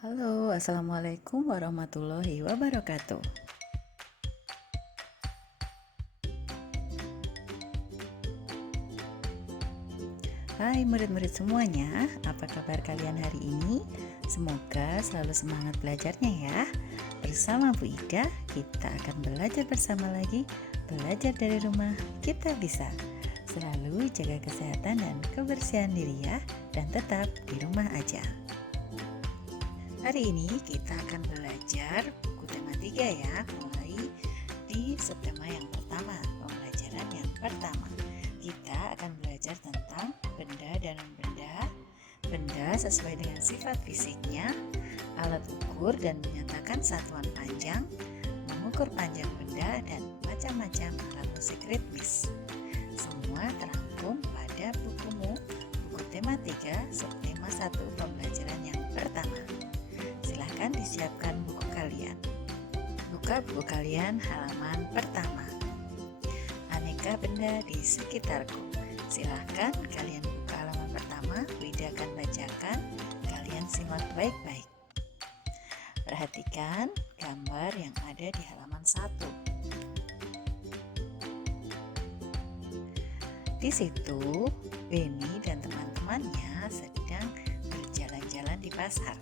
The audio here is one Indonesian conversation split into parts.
Halo, Assalamualaikum warahmatullahi wabarakatuh. Hai murid-murid semuanya, apa kabar kalian hari ini? Semoga selalu semangat belajarnya ya. Bersama Bu Ida, kita akan belajar bersama lagi. Belajar dari rumah, kita bisa. Selalu jaga kesehatan dan kebersihan diri ya, dan tetap di rumah aja. Hari ini kita akan belajar buku tema 3 ya, mulai di subtema yang pertama, pembelajaran yang pertama. Kita akan belajar tentang benda dan non-benda, benda sesuai dengan sifat fisiknya, alat ukur dan menyatakan satuan panjang, mengukur panjang benda, dan macam-macam alat musik ritmis. Semua terangkum pada bukumu, buku tema 3, subtema 1, pembelajaran yang pertama. Silahkan disiapkan buku kalian. Buka buku kalian halaman pertama. Aneka benda di sekitarku. Silahkan kalian buka halaman pertama. Wida akan bacakan. Kalian simak baik-baik. Perhatikan gambar yang ada di halaman 1. Di situ, Beni dan teman-temannya sedang berjalan-jalan di pasar.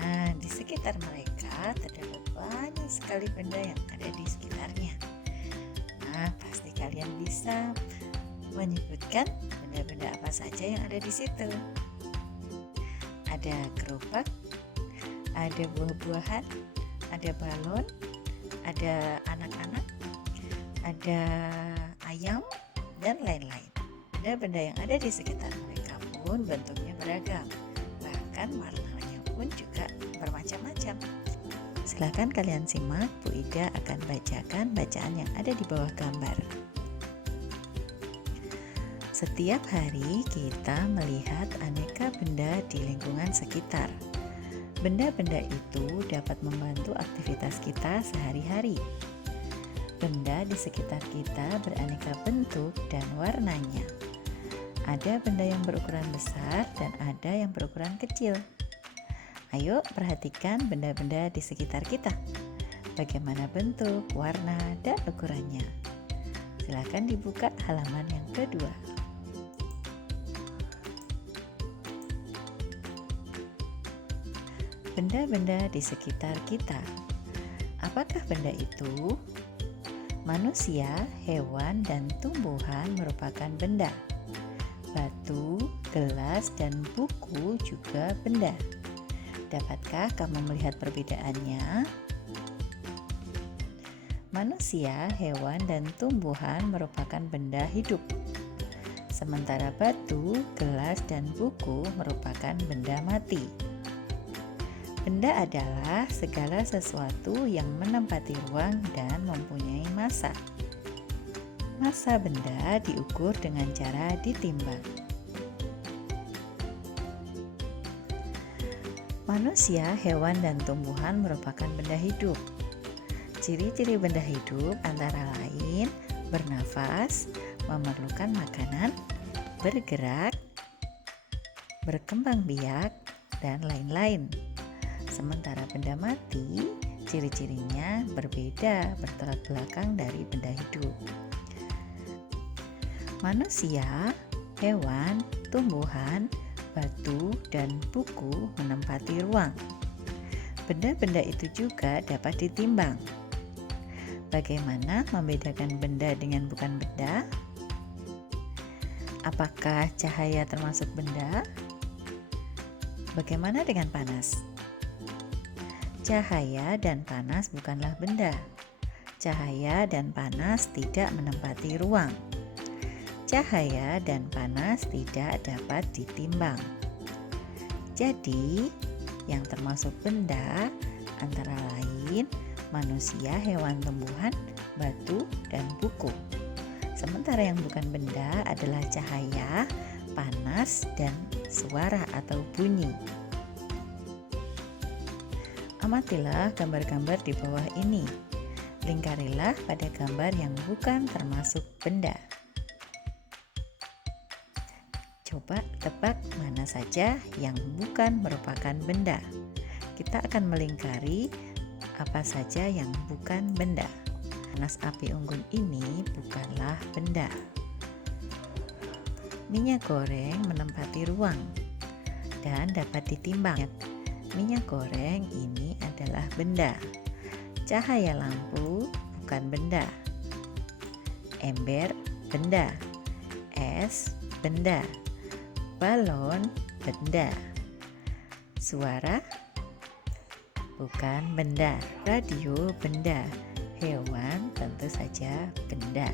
Nah, di sekitar mereka terdapat banyak sekali benda yang ada di sekitarnya. Nah, pasti kalian bisa menyebutkan benda-benda apa saja yang ada di situ. Ada gerobak, ada buah-buahan, ada balon, ada anak-anak, ada ayam, dan lain-lain. Benda-benda yang ada di sekitar mereka pun bentuknya beragam, bahkan warnanya pun juga bermacam-macam. Silahkan kalian simak, Bu Ida akan bacakan bacaan yang ada di bawah gambar. Setiap hari kita melihat aneka benda di lingkungan sekitar. Benda-benda itu dapat membantu aktivitas kita sehari-hari. Benda di sekitar kita beraneka bentuk dan warnanya. Ada benda yang berukuran besar dan ada yang berukuran kecil. Ayo perhatikan benda-benda di sekitar kita. Bagaimana bentuk, warna, dan ukurannya. Silakan dibuka halaman yang kedua. Benda-benda di sekitar kita. Apakah benda itu? Manusia, hewan, dan tumbuhan merupakan benda. Batu, gelas, dan buku juga benda. Dapatkah kamu melihat perbedaannya? Manusia, hewan, dan tumbuhan merupakan benda hidup. Sementara batu, gelas, dan buku merupakan benda mati. Benda adalah segala sesuatu yang menempati ruang dan mempunyai massa. Massa benda diukur dengan cara ditimbang. Manusia, hewan, dan tumbuhan merupakan benda hidup. Ciri-ciri benda hidup antara lain bernafas, memerlukan makanan, bergerak, berkembang biak, dan lain-lain. Sementara benda mati, ciri-cirinya berbeda bertolak belakang dari benda hidup. Manusia, hewan, tumbuhan, batu, dan buku menempati ruang. Benda-benda itu juga dapat ditimbang. Bagaimana membedakan benda dengan bukan benda? Apakah cahaya termasuk benda? Bagaimana dengan panas? Cahaya dan panas bukanlah benda. Cahaya dan panas tidak menempati ruang. Cahaya dan panas tidak dapat ditimbang. Jadi, yang termasuk benda antara lain manusia, hewan, tumbuhan, batu, dan buku. Sementara yang bukan benda adalah cahaya, panas, dan suara atau bunyi. Amatilah gambar-gambar di bawah ini. Lingkarilah pada gambar yang bukan termasuk benda. Coba tebak mana saja yang bukan merupakan benda. kita akan melingkari apa saja yang bukan benda. Panas api unggun ini bukanlah benda. Minyak goreng menempati ruang dan dapat ditimbang. Minyak goreng ini adalah benda. Cahaya lampu bukan benda. Ember benda. Es benda. Balon benda. Suara bukan benda. Radio benda. Hewan tentu saja benda.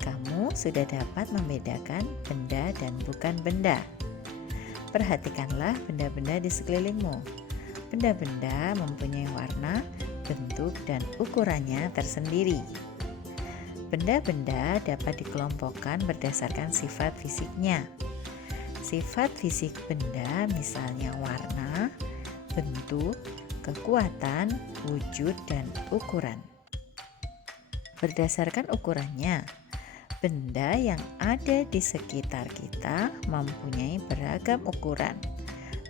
Kamu sudah dapat membedakan benda dan bukan benda. Perhatikanlah benda-benda di sekelilingmu. Benda-benda mempunyai warna, bentuk, dan ukurannya tersendiri. Benda-benda dapat dikelompokkan berdasarkan sifat fisiknya. Sifat fisik benda misalnya warna, bentuk, kekuatan, wujud, dan ukuran. Berdasarkan ukurannya, benda yang ada di sekitar kita mempunyai beragam ukuran.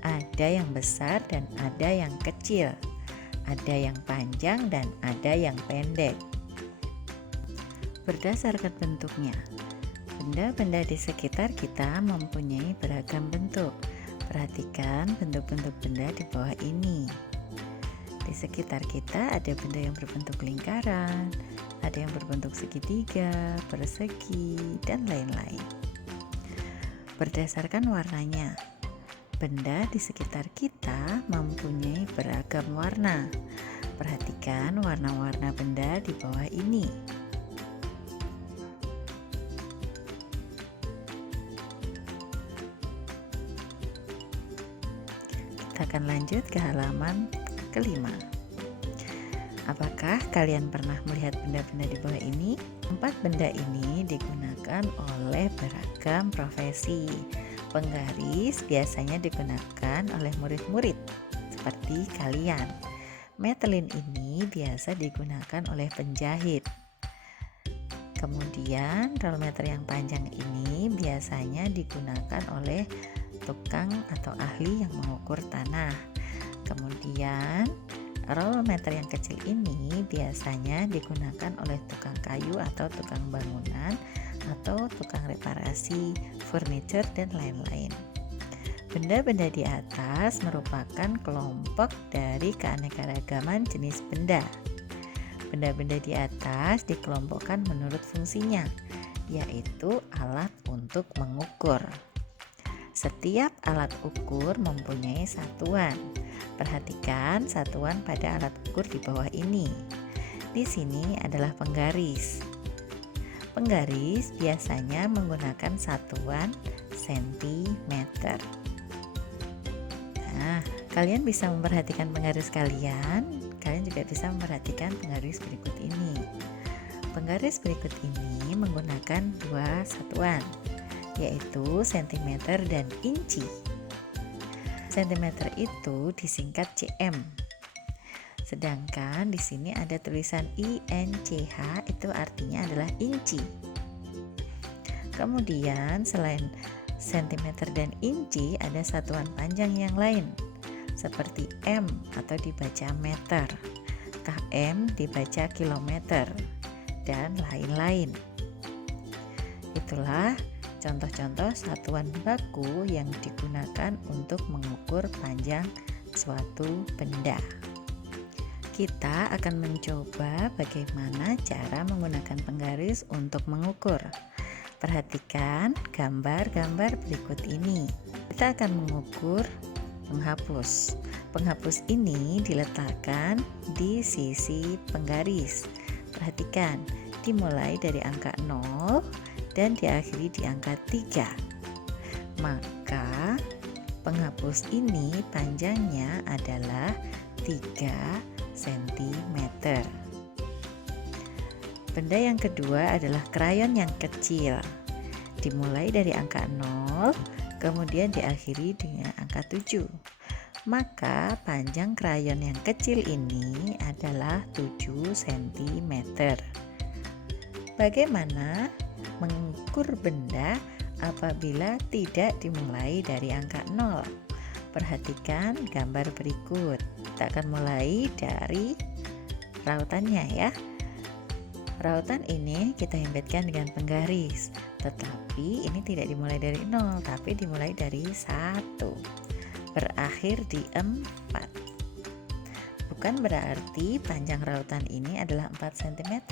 Ada yang besar dan ada yang kecil. Ada yang panjang dan ada yang pendek. Berdasarkan bentuknya, benda-benda di sekitar kita mempunyai beragam bentuk. Perhatikan bentuk-bentuk benda di bawah ini. Di sekitar kita ada benda yang berbentuk lingkaran, ada yang berbentuk segitiga, persegi, dan lain-lain. Berdasarkan warnanya, benda di sekitar kita mempunyai beragam warna. Perhatikan warna-warna benda di bawah ini. Kita akan lanjut ke halaman kelima. Apakah kalian pernah melihat benda-benda di bawah ini? 4 benda ini digunakan oleh beragam profesi. Penggaris biasanya digunakan oleh murid-murid seperti kalian. Metelin ini biasa digunakan oleh penjahit. Kemudian rollmeter yang panjang ini biasanya digunakan oleh tukang atau ahli yang mengukur tanah. Kemudian rollmeter yang kecil ini biasanya digunakan oleh tukang kayu atau tukang bangunan atau tukang reparasi furniture dan lain-lain. Benda-benda di atas merupakan kelompok dari keanekaragaman jenis benda. Benda-benda di atas dikelompokkan menurut fungsinya, yaitu alat untuk mengukur. Setiap alat ukur mempunyai satuan. Perhatikan satuan pada alat ukur di bawah ini. Di sini adalah penggaris. Penggaris biasanya menggunakan satuan sentimeter. Nah, kalian bisa memperhatikan penggaris kalian. Kalian juga bisa memperhatikan penggaris berikut ini. Penggaris berikut ini menggunakan 2 satuan, yaitu sentimeter dan inci. Sentimeter itu disingkat cm. Sedangkan di sini ada tulisan INCH, itu artinya adalah inci. Kemudian selain sentimeter dan inci ada satuan panjang yang lain seperti m atau dibaca meter, km dibaca kilometer, dan lain-lain. Itulah contoh-contoh satuan baku yang digunakan untuk mengukur panjang suatu benda. Kita akan mencoba bagaimana cara menggunakan penggaris untuk mengukur. Perhatikan gambar-gambar berikut ini. Kita akan mengukur penghapus. Penghapus ini diletakkan di sisi penggaris. Perhatikan, dimulai dari angka 0 dan diakhiri di angka 3. Maka penghapus ini panjangnya adalah 3 cm. Benda yang kedua adalah krayon yang kecil. Dimulai dari angka 0, kemudian diakhiri dengan angka 7. Maka panjang krayon yang kecil ini adalah 7 cm. Bagaimana mengukur benda apabila tidak dimulai dari angka 0? Perhatikan gambar berikut. Kita akan mulai dari rautannya ya. Rautan ini kita embedkan dengan penggaris, tetapi ini tidak dimulai dari 0, tapi dimulai dari 1, berakhir di 4. Bukan berarti panjang rautan ini adalah 4 cm.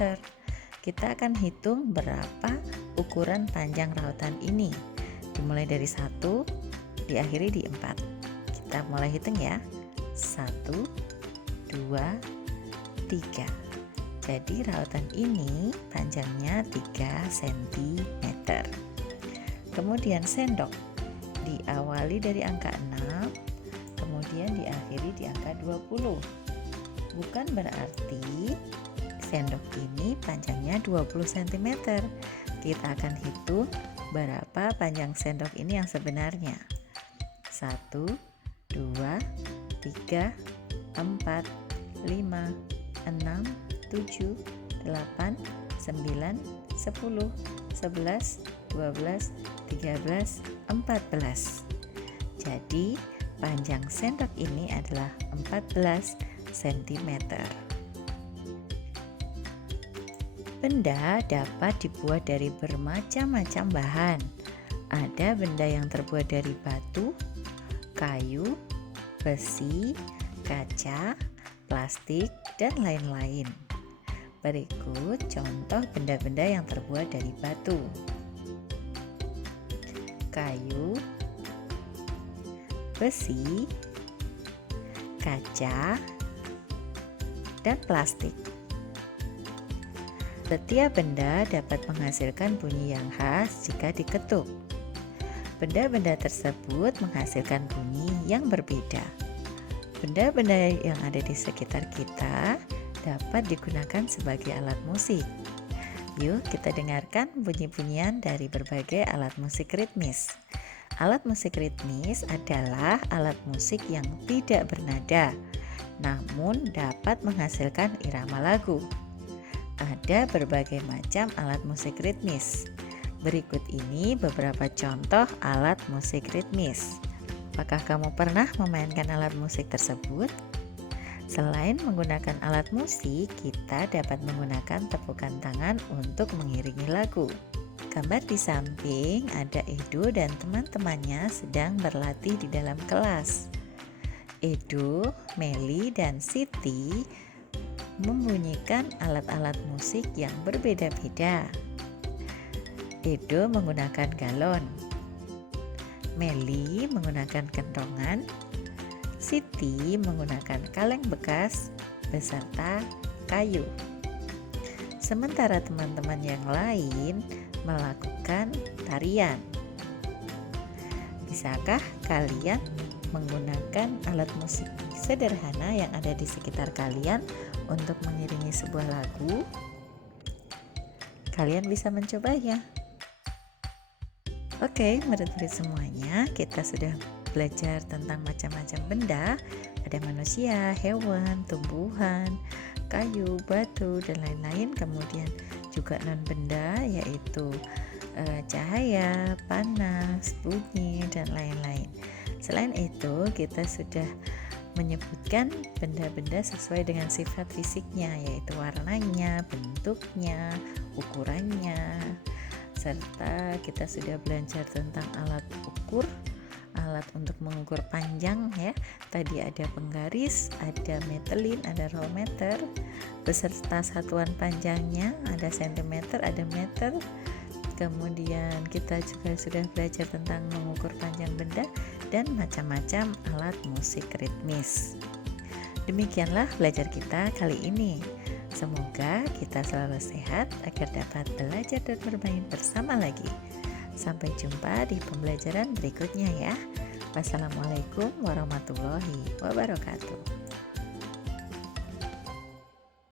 Kita akan hitung berapa ukuran panjang rautan ini. Dimulai dari 1, diakhiri di 4. Kita mulai hitung ya. 1, 2, 3. Jadi rautan ini panjangnya 3 cm. Kemudian sendok diawali dari angka 6, kemudian diakhiri di angka 20. Bukan berarti sendok ini panjangnya 20 cm. Kita akan hitung berapa panjang sendok ini yang sebenarnya. 1, 2, 3, 4, 5, 6, 7, 8, 9, 10, 11, 12, 13, 14. Jadi panjang sendok ini adalah 14 cm. Benda dapat dibuat dari bermacam-macam bahan. Ada benda yang terbuat dari batu, kayu, besi, kaca, plastik, dan lain-lain. Berikut contoh benda-benda yang terbuat dari batu, kayu, besi, kaca, dan plastik. Setiap benda dapat menghasilkan bunyi yang khas jika diketuk. Benda-benda tersebut menghasilkan bunyi yang berbeda. Benda-benda yang ada di sekitar kita dapat digunakan sebagai alat musik. Yuk kita dengarkan bunyi-bunyian dari berbagai alat musik ritmis. Alat musik ritmis adalah alat musik yang tidak bernada, namun dapat menghasilkan irama lagu. Ada berbagai macam alat musik ritmis. Berikut ini beberapa contoh alat musik ritmis. Apakah kamu pernah memainkan alat musik tersebut? Selain menggunakan alat musik, kita dapat menggunakan tepukan tangan untuk mengiringi lagu. Gambar di samping ada Edo dan teman-temannya sedang berlatih di dalam kelas. Edo, Meli, dan Siti membunyikan alat-alat musik yang berbeda-beda. Edo menggunakan galon, Meli menggunakan kentongan, Siti menggunakan kaleng bekas beserta kayu. Sementara teman-teman yang lain melakukan tarian. Bisakah kalian menggunakan alat musik sederhana yang ada di sekitar kalian untuk mengiringi sebuah lagu? Kalian bisa mencobanya. Oke, murid-murid semuanya, kita sudah belajar tentang macam-macam benda. Ada manusia, hewan, tumbuhan, kayu, batu, dan lain-lain. Kemudian juga non-benda, yaitu cahaya, panas, bunyi, dan lain-lain. Selain itu, kita sudah menyebutkan benda-benda sesuai dengan sifat fisiknya, yaitu warnanya, bentuknya, ukurannya, serta kita sudah belajar tentang alat ukur, alat untuk mengukur panjang ya. Tadi ada penggaris, ada metelin, ada rollmeter, beserta satuan panjangnya, ada sentimeter, ada meter. Kemudian kita juga sudah belajar tentang mengukur panjang benda dan macam-macam alat musik ritmis. Demikianlah belajar kita kali ini. Semoga kita selalu sehat agar dapat belajar dan bermain bersama lagi. Sampai jumpa di pembelajaran berikutnya ya. Wassalamualaikum warahmatullahi wabarakatuh.